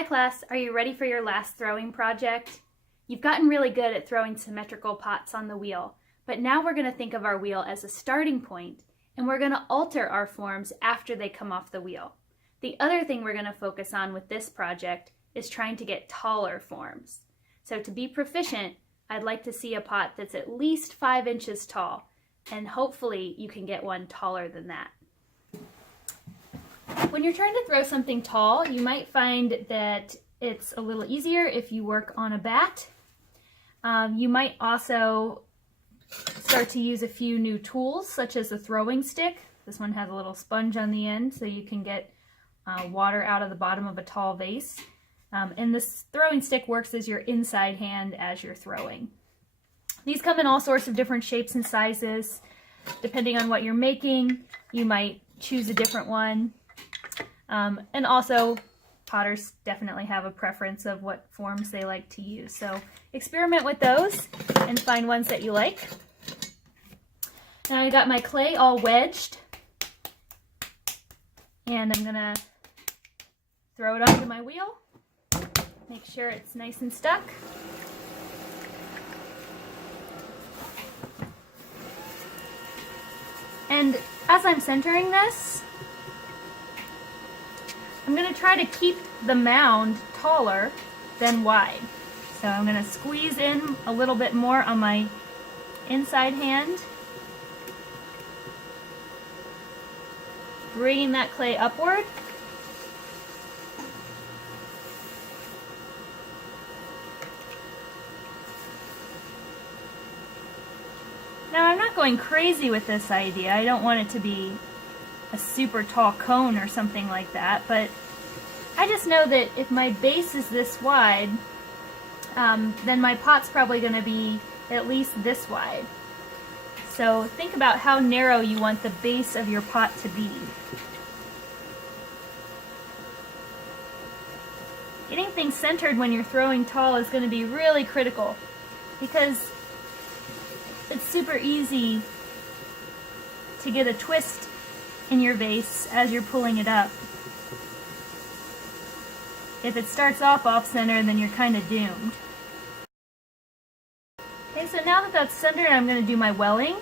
Hi class, are you ready for your last throwing project? You've gotten really good at throwing symmetrical pots on the wheel, but now we're going to think of our wheel as a starting point, and we're going to alter our forms after they come off the wheel. The other thing we're going to focus on with this project is trying to get taller forms. So to be proficient, I'd like to see a pot that's at least 5 inches tall, and hopefully you can get one taller than that. When you're trying to throw something tall, you might find that it's a little easier if you work on a bat. You might also start to use a few new tools, such as a throwing stick. This one has a little sponge on the end, so you can get water out of the bottom of a tall vase. And this throwing stick works as your inside hand as you're throwing. These come in all sorts of different shapes and sizes. Depending on what you're making, you might choose a different one. And also, potters definitely have a preference of what forms they like to use. So experiment with those and find ones that you like. Now I got my clay all wedged, and I'm gonna throw it onto my wheel. Make sure it's nice and stuck. And as I'm centering this, I'm going to try to keep the mound taller than wide. So I'm going to squeeze in a little bit more on my inside hand, bringing that clay upward. Now I'm not going crazy with this idea. I don't want it to be a super tall cone or something like that, but I just know that if my base is this wide, then my pot's probably going to be at least this wide. So think about how narrow you want the base of your pot to be. Getting things centered when you're throwing tall is going to be really critical, because it's super easy to get a twist in your vase as you're pulling it up. If it starts off center, then you're kind of doomed. Okay, so now that that's centered, I'm going to do my welling.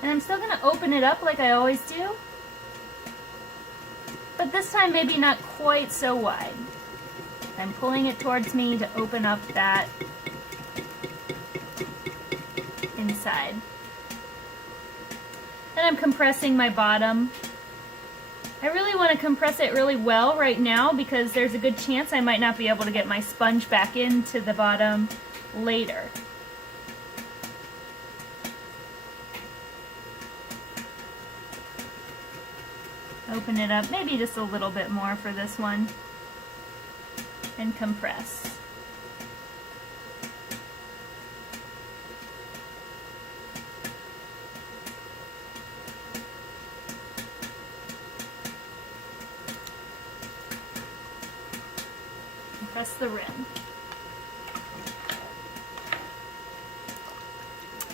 And I'm still going to open it up like I always do, but this time maybe not quite so wide. I'm pulling it towards me to open up that inside. And I'm compressing my bottom. I really want to compress it really well right now because there's a good chance I might not be able to get my sponge back into the bottom later. Open it up, maybe just a little bit more for this one, and compress. Compress the rim.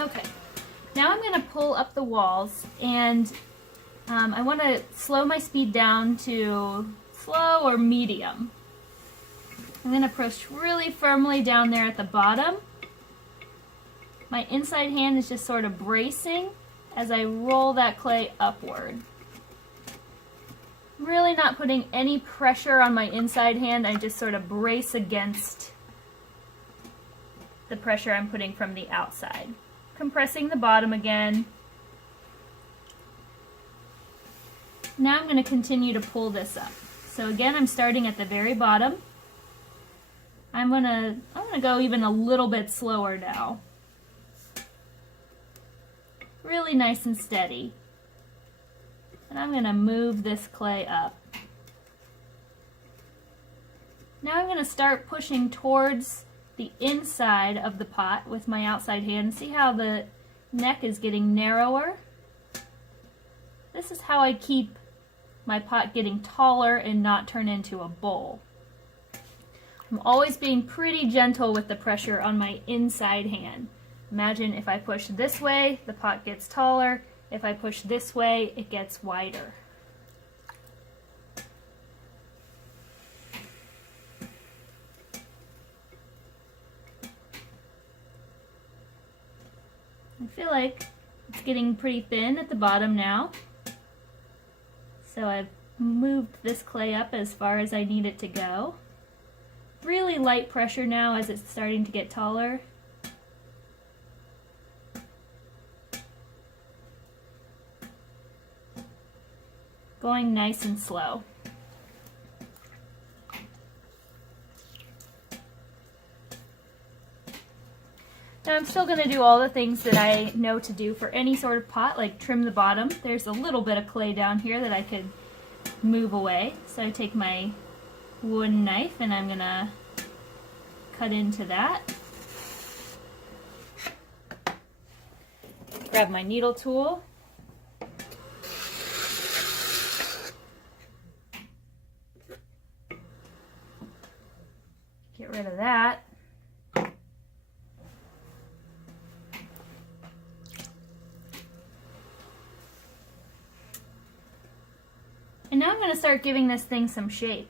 Okay, now I'm going to pull up the walls, and I want to slow my speed down to slow or medium. I'm going to push really firmly down there at the bottom. My inside hand is just sort of bracing as I roll that clay upward. I'm really not putting any pressure on my inside hand. I just sort of brace against the pressure I'm putting from the outside. Compressing the bottom again. Now I'm going to continue to pull this up. So again, I'm starting at the very bottom. I'm gonna go even a little bit slower now. Really nice and steady. And I'm going to move this clay up. Now I'm going to start pushing towards the inside of the pot with my outside hand. See how the neck is getting narrower? This is how I keep my pot getting taller and not turn into a bowl. I'm always being pretty gentle with the pressure on my inside hand. Imagine if I push this way, the pot gets taller. If I push this way, it gets wider. I feel like it's getting pretty thin at the bottom now. So I've moved this clay up as far as I need it to go. Really light pressure now as it's starting to get taller. Going nice and slow. Now I'm still going to do all the things that I know to do for any sort of pot, like trim the bottom. There's a little bit of clay down here that I could move away. So I take my wooden knife and I'm going to cut into that. Grab my needle tool. Get rid of that. And now I'm going to start giving this thing some shape.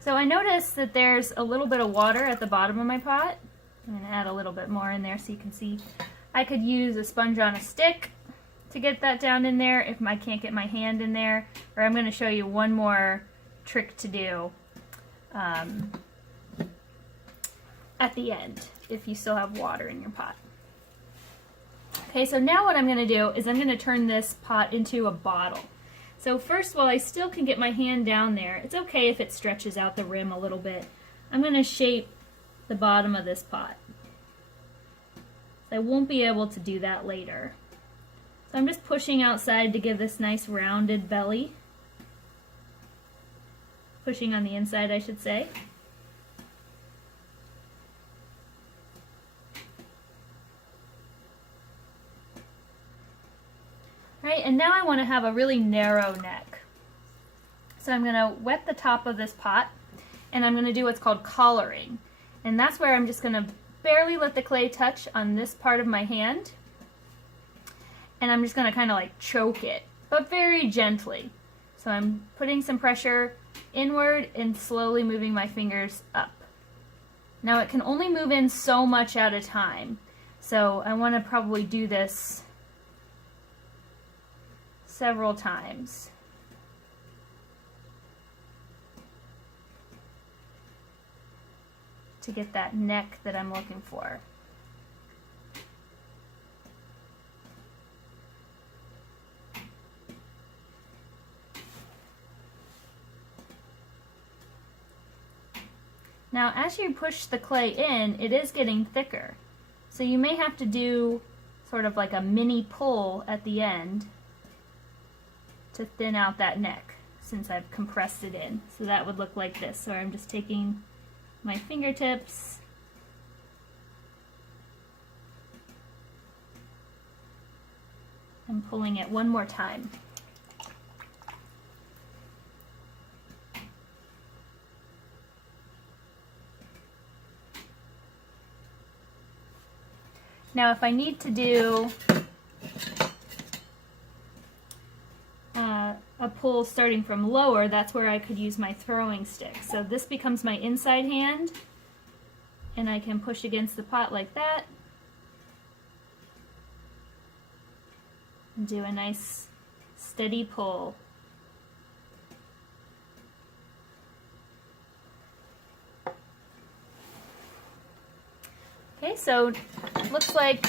So I noticed that there's a little bit of water at the bottom of my pot. I'm going to add a little bit more in there so you can see. I could use a sponge on a stick to get that down in there if I can't get my hand in there. Or I'm going to show you one more trick to do at the end if you still have water in your pot. Okay, so now what I'm going to do is I'm going to turn this pot into a bottle. So first, while I still can get my hand down there, it's okay if it stretches out the rim a little bit. I'm going to shape the bottom of this pot. I won't be able to do that later. So I'm just pushing outside to give this nice rounded belly. Pushing on the inside, I should say. Right, and now I want to have a really narrow neck. So I'm going to wet the top of this pot, and I'm going to do what's called collaring. And that's where I'm just going to barely let the clay touch on this part of my hand. And I'm just going to kind of like choke it, but very gently. So I'm putting some pressure inward and slowly moving my fingers up. Now it can only move in so much at a time. So I want to probably do this several times. To get that neck that I'm looking for. Now as you push the clay in, it is getting thicker. So you may have to do sort of like a mini pull at the end to thin out that neck since I've compressed it in. So that would look like this. So I'm just taking my fingertips and pulling it one more time. Now if I need to do a pull starting from lower, that's where I could use my throwing stick. So this becomes my inside hand, and I can push against the pot like that, and do a nice steady pull. Okay, so looks like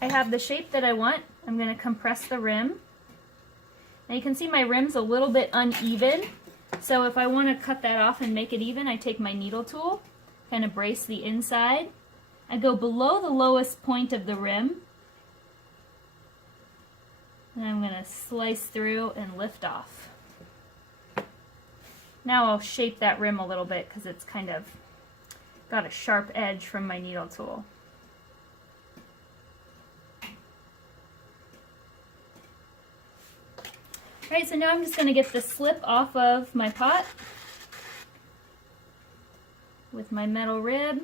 I have the shape that I want. I'm going to compress the rim. Now you can see my rim's a little bit uneven, so if I want to cut that off and make it even, I take my needle tool, kind of brace the inside. I go below the lowest point of the rim, and I'm going to slice through and lift off. Now I'll shape that rim a little bit because it's kind of got a sharp edge from my needle tool. Alright, so now I'm just going to get the slip off of my pot with my metal rib.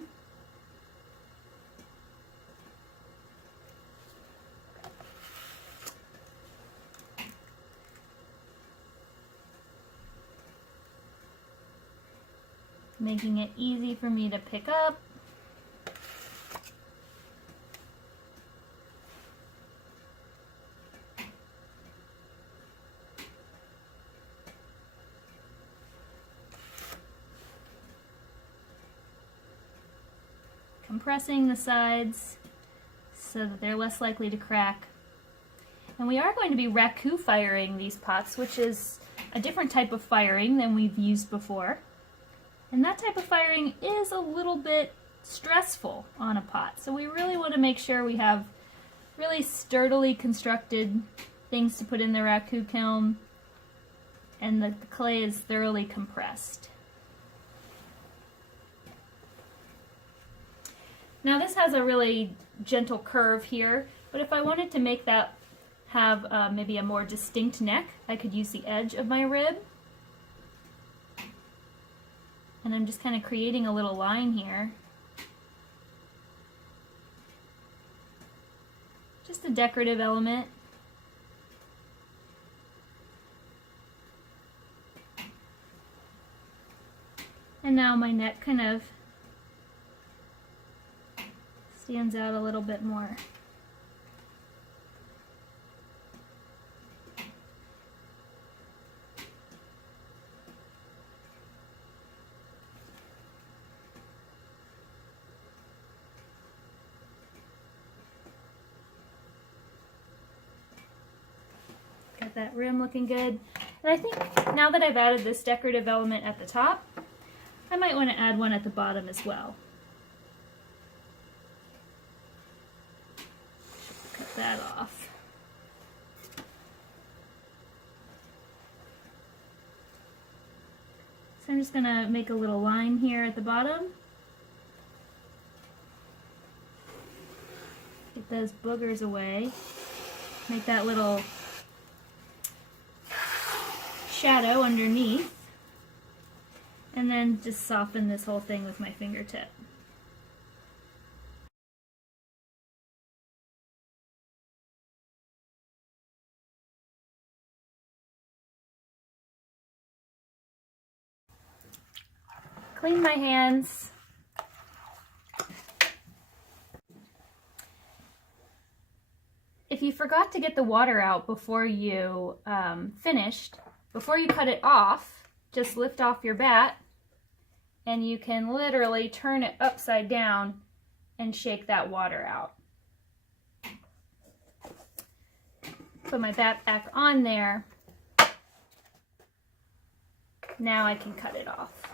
Making it easy for me to pick up. Compressing the sides so that they're less likely to crack. And we are going to be raku firing these pots, which is a different type of firing than we've used before. And that type of firing is a little bit stressful on a pot. So we really want to make sure we have really sturdily constructed things to put in the raku kiln and that the clay is thoroughly compressed. Now this has a really gentle curve here, but if I wanted to make that have maybe a more distinct neck, I could use the edge of my rib. And I'm just kind of creating a little line here. Just a decorative element. And now my neck kind of stands out a little bit more. Got that rim looking good. And I think now that I've added this decorative element at the top, I might want to add one at the bottom as well. Cut that off. So I'm just going to make a little line here at the bottom. Get those boogers away. Make that little shadow underneath. And then just soften this whole thing with my fingertip. Clean my hands. If you forgot to get the water out before you finished, before you cut it off, just lift off your bat and you can literally turn it upside down and shake that water out. Put my bat back on there. Now I can cut it off.